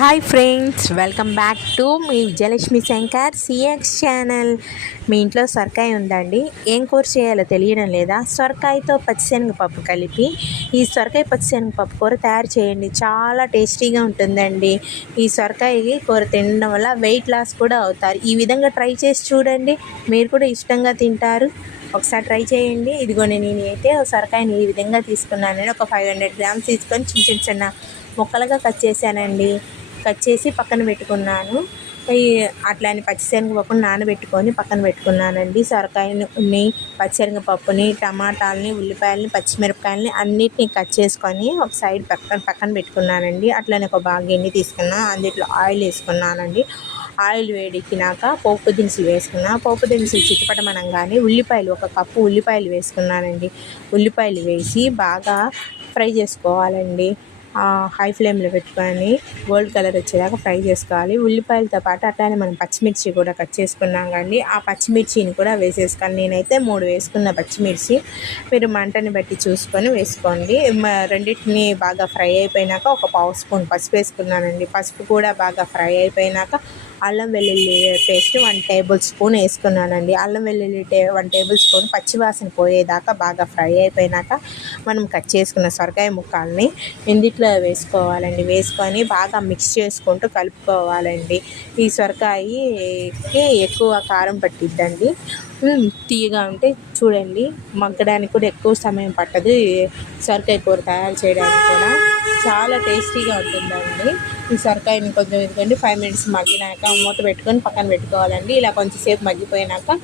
Hi friends welcome back to me Vijayalakshmi Shankar CX channel మీ ఇంట్లో సొరకాయ ఉందండి. ఏం కూర చేయాలో తెలియడం లేదా? సొరకాయతో పచ్చిశనగపప్పు కలిపి ఈ సొరకాయ పచ్చిశనగపప్పు కూర తయారు చేయండి. చాలా టేస్టీగా ఉంటుందండి. ఈ సొరకాయ కూర తినడం వల్ల వెయిట్ లాస్ కూడా అవుతారు. ఈ విధంగా ట్రై చేసి చూడండి. మీరు కూడా ఇష్టంగా తింటారు. ఒకసారి ట్రై చేయండి. ఇదిగోని నేను అయితే సొరకాయని ఈ విధంగా తీసుకున్నానండి ఒక ఫైవ్ హండ్రెడ్ గ్రామ్స్ తీసుకొని చిన్న చిన్న చిన్న ముక్కలుగా కట్ చేశానండి. కట్ చేసి పక్కన పెట్టుకున్నాను. అట్లానే పచ్చిశనగపప్పుని నానబెట్టుకొని పక్కన పెట్టుకున్నానండి. సొరకాయని పచ్చిశనగపప్పుని టమాటాలని ఉల్లిపాయలని పచ్చిమిరపకాయలని అన్నిటిని కట్ చేసుకొని ఒక సైడ్ పక్కన పక్కన పెట్టుకున్నానండి. అట్లానే ఒక బాగా గిన్నె తీసుకున్నా అందులో ఆయిల్ వేసుకున్నానండి. ఆయిల్ వేడెక్కినాక పోపు దినుసులు వేసుకున్నా. పోపు దినుసులు కానీ ఉల్లిపాయలు ఒక కప్పు ఉల్లిపాయలు వేసుకున్నానండి. ఉల్లిపాయలు వేసి బాగా ఫ్రై చేసుకోవాలండి. హై ఫ్లేమ్లో పెట్టుకొని గోల్డ్ కలర్ వచ్చేదాకా ఫ్రై చేసుకోవాలి. ఉల్లిపాయలతో పాటు అట్లానే మనం పచ్చిమిర్చి కూడా కట్ చేసుకున్నాం కానీ ఆ పచ్చిమిర్చిని కూడా వేసేసుకోవాలి. నేనైతే మూడు వేసుకున్న పచ్చిమిర్చి. మీరు మంటని బట్టి చూసుకొని వేసుకోండి. రెండింటిని బాగా ఫ్రై అయిపోయినాక ఒక పావు స్పూన్ పసుపు వేసుకున్నానండి. పసుపు కూడా బాగా ఫ్రై అయిపోయినాక అల్లం వెల్లుల్లి పేస్ట్ వన్ టేబుల్ స్పూన్ వేసుకున్నానండి. అల్లం వెల్లుల్లి టే వన్ టేబుల్ స్పూన్ పచ్చివాసన పోయేదాకా బాగా ఫ్రై అయిపోయినాక మనం కట్ చేసుకున్న సొరకాయ ముక్కల్ని ఇందిట్లో వేసుకోవాలండి. వేసుకొని బాగా మిక్స్ చేసుకుంటూ కలుపుకోవాలండి. ఈ సొరకాయకి ఎక్కువ కారం పట్టిద్దండి. తీయగా ఉంటే చూడండి మగ్గడానికి కూడా ఎక్కువ సమయం పట్టదు. సొరకాయ కూర తయారు చేయడానికి కూడా చాలా టేస్టీగా ఉంటుందండి. ఈ సొరకాయని కొంచెం ఎందుకంటే ఫైవ్ మినిట్స్ మగ్గినాక మూత పెట్టుకొని పక్కన పెట్టుకోవాలండి. ఇలా కొంచెంసేపు మగ్గిపోయినాక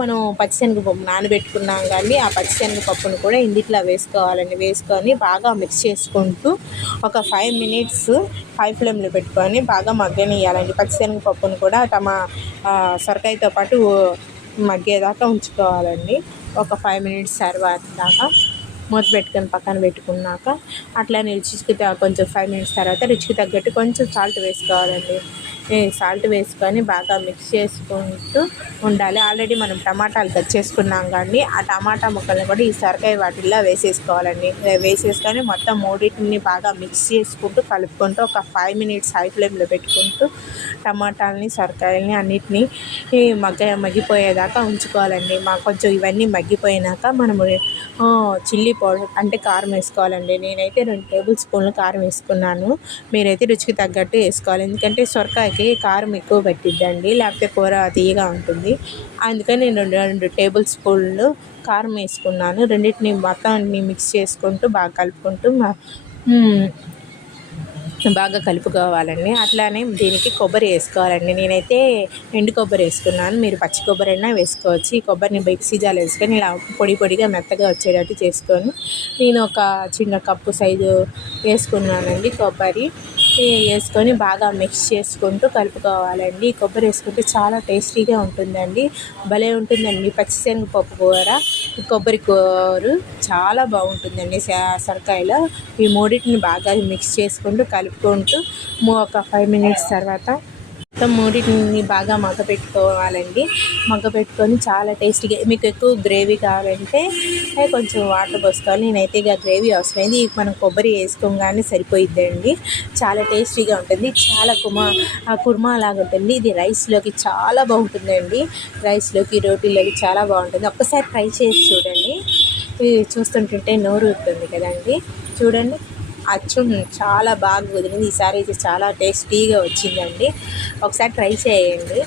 మనం పచ్చిశనగపప్పు నానబెట్టుకున్నాం కానీ ఆ పచ్చిశనగపప్పును కూడా ఇందిట్లో వేసుకోవాలండి. వేసుకొని బాగా మిక్స్ చేసుకుంటూ ఒక ఫైవ్ మినిట్స్ హై ఫ్లేమ్లో పెట్టుకొని బాగా మగ్గనియాలండి పచ్చిశనగపప్పును కూడా తమ సొరకాయతో పాటు మగ్గేదాకా ఉంచుకోవాలండి. ఒక ఫైవ్ మినిట్స్ తర్వాత దాకా మూత పెట్టుకొని పక్కన పెట్టుకున్నాక అట్లానే రుచికి కొంచెం ఫైవ్ మినిట్స్ తర్వాత రుచికి తగ్గట్టు కొంచెం సాల్ట్ వేసుకోవాలండి. సాల్ట్ వేసుకొని బాగా మిక్స్ చేసుకుంటూ ఉండాలి. ఆల్రెడీ మనం టమాటాలు కట్ చేసుకున్నాం కానీ ఆ టమాటా ముక్కలను కూడా ఈ సొరకాయ వాటిల్లో వేసేసుకోవాలండి. వేసేసుకొని మొత్తం మూడింటిని బాగా మిక్స్ చేసుకుంటూ కలుపుకుంటూ ఒక ఫైవ్ మినిట్స్ హై ఫ్లేమ్లో పెట్టుకుంటూ టమాటాలని సొరకాయలని అన్నిటినీ మగ్గ మగ్గిపోయేదాకా ఉంచుకోవాలండి. మా కొంచెం ఇవన్నీ మగ్గిపోయినాక మనము చిల్లీ పౌడర్ అంటే కారం వేసుకోవాలండి. నేనైతే రెండు టేబుల్ స్పూన్లు కారం వేసుకున్నాను. మీరైతే రుచికి తగ్గట్టు వేసుకోవాలి. ఎందుకంటే సొరకాయ సొరకాయకి కారం ఎక్కువ పెట్టిద్దండి లేకపోతే కూర తీయగా ఉంటుంది. అందుకని నేను రెండు రెండు టేబుల్ స్పూన్లు కారం వేసుకున్నాను. రెండింటిని మొత్తం మిక్స్ చేసుకుంటూ బాగా కలుపుకుంటూ బాగా కలుపుకోవాలండి. అట్లానే దీనికి కొబ్బరి వేసుకోవాలండి. నేనైతే ఎండు కొబ్బరి వేసుకున్నాను. మీరు పచ్చి కొబ్బరి అయినా వేసుకోవచ్చు. ఈ కొబ్బరిని మిక్సీ జాలు వేసుకొని ఇలా పొడి పొడిగా మెత్తగా వచ్చేటట్టు చేసుకొని నేను ఒక చిన్న కప్పు సైజు వేసుకున్నానండి కొబ్బరి. వేసుకొని బాగా మిక్స్ చేసుకుంటూ కలుపుకోవాలండి. కొబ్బరి వేసుకుంటే చాలా టేస్టీగా ఉంటుందండి. భలే ఉంటుందండి. పచ్చిశనగపప్పు కూర కొబ్బరి కూర చాలా బాగుంటుందండి సొరకాయలో. ఈ మూడింటిని బాగా మిక్స్ చేసుకుంటూ కలుపుకుంటూ ఒక ఫైవ్ మినిట్స్ తర్వాత మొత్తం మూడింటిని బాగా మగ పెట్టుకోవాలండి మగ పెట్టుకొని చాలా టేస్టీగా మీకు ఎక్కువ గ్రేవీ కావాలంటే కొంచెం వాటర్ పోసుకోవాలి. నేనైతే ఇక గ్రేవీ అవసరమైంది మనం కొబ్బరి వేసుకోగానే సరిపోయిద్దండి. చాలా టేస్టీగా ఉంటుంది. చాలా కుమా కుర్మా లాగా ఉంటుంది. ఇది రైస్లోకి చాలా బాగుంటుందండి. రైస్లోకి రోటీలోకి చాలా బాగుంటుంది. ఒక్కసారి ట్రై చేసి చూడండి. చూస్తుంటుంటే నోరు ఉంటుంది కదండి. చూడండి. అచ్చం చాలా బాగా కుదిరింది ఈసారి అయితే చాలా టేస్టీగా వచ్చిందండి. ఒకసారి ట్రై చేయండి.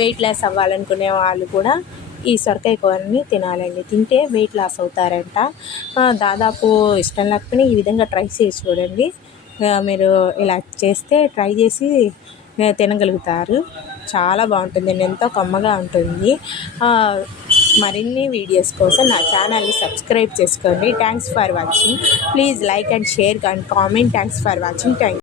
వెయిట్ లాస్ అవ్వాలనుకునే వాళ్ళు కూడా ఈ సొరకాయ కూరని తినాలండి. తింటే వెయిట్ లాస్ అవుతారంట. దాదాపు ఇష్టం లేకపోయినా ఈ విధంగా ట్రై చేసి చూడండి. మీరు ఇలా చేస్తే ట్రై చేసి తినగలుగుతారు. చాలా బాగుంటుంది ఎంతో కమ్మగా ఉంటుంది. మరిన్ని వీడియోస్ కోసం నా ఛానల్ని సబ్స్క్రైబ్ చేసుకోండి. Thanks for watching please like and share and comment thanks for watching thank